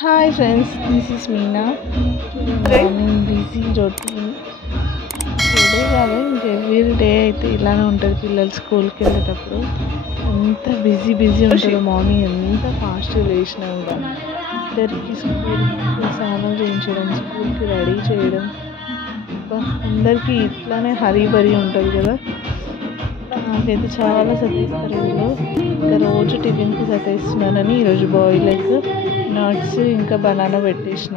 Hi friends, this is Meena. Today morning busy routine. Today కాదు ఇంక every day అయితే ఇలానే ఉంటుంది. పిల్లలు స్కూల్కి వెళ్ళేటప్పుడు ఎంత బిజీ ఉంటుందో. మార్నింగ్ ఎంత ఫాస్ట్గా లేచినా కూడా ఇద్దరికి స్కూల్కి స్నానం చేయించడం, స్కూల్కి రెడీ చేయడం, అందరికీ ఇట్లానే హరీ బరీ ఉంటుంది కదా. నాకైతే చాలా సతాయిస్తారు వీళ్ళు. ఇంకా రోజు టిఫిన్కి సతాయిస్తున్నానని ఈరోజు బాయిల్ ఎగ్, నట్స్ ఇంకా బనానా పెట్టేసిన.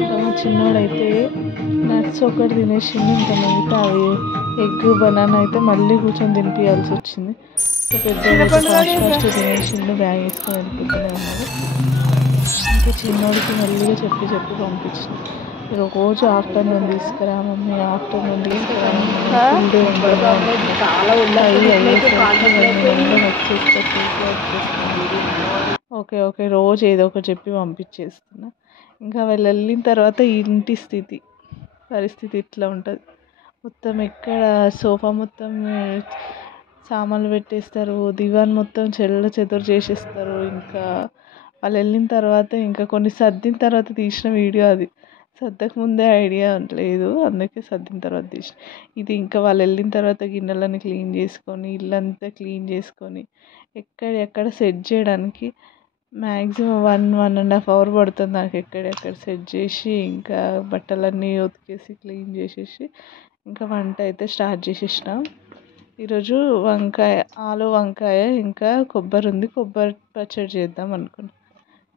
ఇంకా మా చిన్నోడైతే నట్స్ ఒకటి తినేసిండు, ఇంకా మిగతా అవి ఎగ్ బనానా అయితే మళ్ళీ కూర్చొని తినిపించాల్సి వచ్చింది. ఇంకా పెద్ద ఫాస్ట్ తినేసిండు, బ్యాగ్ వేసుకొని వెళ్ళిపోతూనే ఉన్నారు. ఇంకా చిన్నోడికి మెల్లిగా చెప్పి పంపించిన. రోజు ఆఫ్టర్నూన్ తీసుకురా మమ్మీ, ఆఫ్టర్నూన్ తీసుకురా ఓకే రోజు ఏదో ఒకటి చెప్పి పంపించేస్తున్నా. ఇంకా వాళ్ళు వెళ్ళిన తర్వాత ఇంటి పరిస్థితి ఇట్లా ఉంటుంది. మొత్తం ఎక్కడ సోఫా మొత్తం సామాన్లు పెట్టేస్తారు, దివాన్ మొత్తం చెదరు చేసేస్తారు. ఇంకా వాళ్ళు వెళ్ళిన తర్వాత ఇంకా కొన్ని సర్దిన తర్వాత తీసిన వీడియో అది. సర్దక ముందే ఐడియా లేదు, అందుకే సర్దిన తర్వాత తీసిన ఇది. ఇంకా వాళ్ళు వెళ్ళిన తర్వాత గిన్నెలన్నీ క్లీన్ చేసుకొని, ఇల్లంతా క్లీన్ చేసుకొని, ఎక్కడ సెట్ చేయడానికి మ్యాక్సిమం 1.5 hour పడుతుంది నాకు. ఎక్కడెక్కడ సెట్ చేసి ఇంకా బట్టలన్నీ ఉతికేసి క్లీన్ చేసేసి ఇంకా వంట అయితే స్టార్ట్ చేసేసిన. ఈరోజు ఆలు వంకాయ ఇంకా కొబ్బరి ఉంది, కొబ్బరి పచ్చడి చేద్దాం అనుకున్నాను.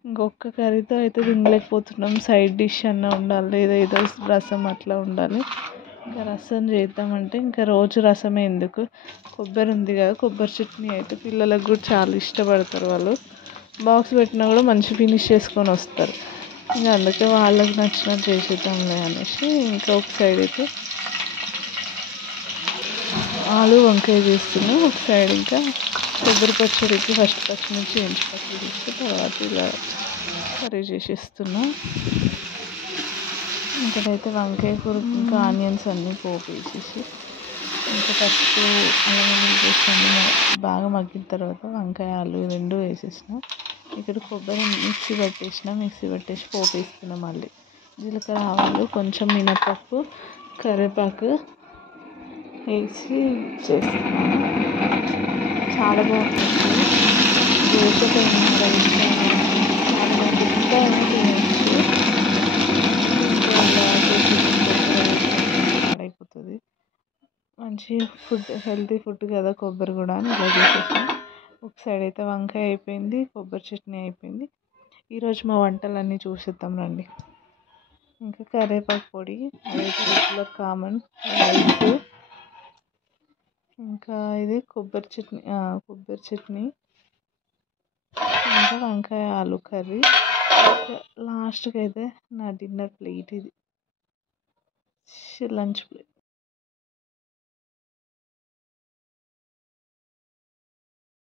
ఇంకొక కర్రీతో అయితే తినలేకపోతున్నాం. సైడ్ డిష్ అన్న ఉండాలి, ఏదో రసం అట్లా ఉండాలి. ఇంకా రసం చేద్దామంటే ఇంకా రోజు రసమే ఎందుకు, కొబ్బరి ఉంది కదా, కొబ్బరి చట్నీ అయితే పిల్లలకు కూడా చాలా ఇష్టపడతారు. వాళ్ళు బాక్స్ పెట్టినా కూడా మంచి ఫినిష్ చేసుకొని వస్తారు. ఇంకా అందుకే వాళ్ళకి నచ్చినట్టు చేసేద్దాంలే అనేసి ఇంకా ఒక సైడ్ అయితే ఆలు వంకాయ చేస్తున్నాం, ఒక సైడ్ ఇంకా కొబ్బరి పచ్చడికి ఫస్ట్ పచ్చిమిర్చి వేయించి పచ్చడి చేస్తే తర్వాత ఇలా కర్రీ చేసేస్తున్నా. ఇక్కడైతే వంకాయ కూరకి ఇంకా ఆనియన్స్ అన్నీ పోపు వేసేసి ఇంకా ఫస్ట్ అల్లం వేసేసి బాగా మగ్గిన తర్వాత వంకాయ ఆలు రెండు వేసేసిన. ఇక్కడ కొబ్బరి మిక్సీ పట్టేసి పోపు వేసుకున్నాం. మళ్ళీ జీలకర్ర ఆవాలు కొంచెం మినపప్పు కరివేపాకు వేసి చేస్తున్నాను. చాలా బాగుంటుంది. దోశతో అయిపోతుంది. మంచి ఫుడ్, హెల్తీ ఫుడ్ కదా కొబ్బరి కూడా అని ఇలా చేసేసాం. ఒక సైడ్ అయితే వంకాయ అయిపోయింది, కొబ్బరి చట్నీ అయిపోయింది. ఈరోజు మా వంటలన్నీ చూసేద్దాం రండి. ఇంకా కరివేపాకు పొడి, అదైతే రెగ్యులర్ కామన్, రైస్, ఇంకా ఇది కొబ్బరి చట్నీ, ఇంకా వంకాయ ఆలు కర్రీ. లాస్ట్కి అయితే నా డిన్నర్ ప్లేట్, ఇది లంచ్ ప్లేట్.